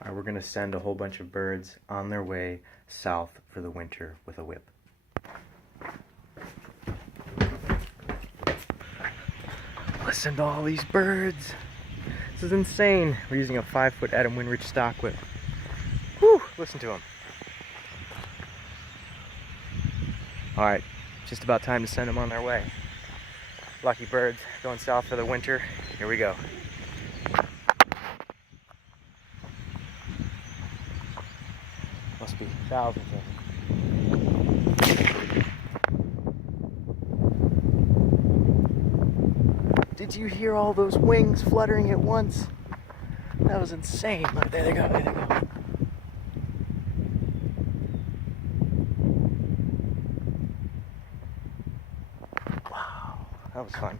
Alright, we're gonna send a whole bunch of birds on their way south for the winter with a whip. Listen to all these birds. This is insane. We're using a 5-foot Adam Winrich stock whip. Whew, listen to them. Alright, just about time to send them on their way. Lucky birds going south for the winter. Here we go. Must be thousands of them. Did you hear all those wings fluttering at once? That was insane. Look, there they go, there they go. Wow, that was fun.